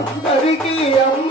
అందరికీ అమ్మ